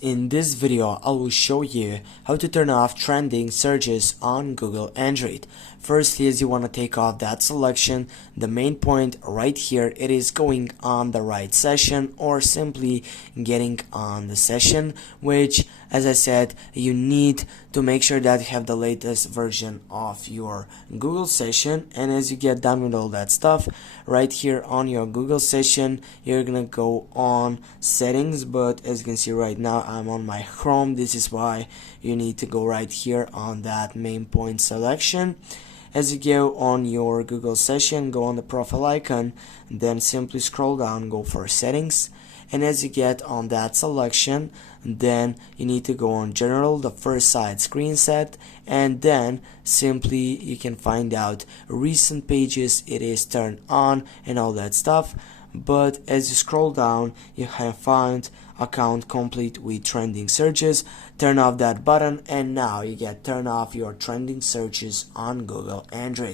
In this video, I will show you how to turn off trending searches on Google Android. Firstly, as you want to take off that selection, the main point right here, it is going on the right session or simply getting on the session, which, as I said, you need to make sure that you have the latest version of your Google session. And as you get done with all that stuff, right here on your Google session, you're gonna go on settings, but as you can see right now, I'm on my Chrome. This is why you need to go right here on that main point selection. As you go on your Google session, go on the profile icon, then simply scroll down, go for settings, and as you get on that selection, then you need to go on general, the first side screen set, and then simply you can find out recent pages, it is turned on and all that stuff. But as you scroll down, you have found account complete with trending searches. Turn off that button and now you get turn off your trending searches on Google Android.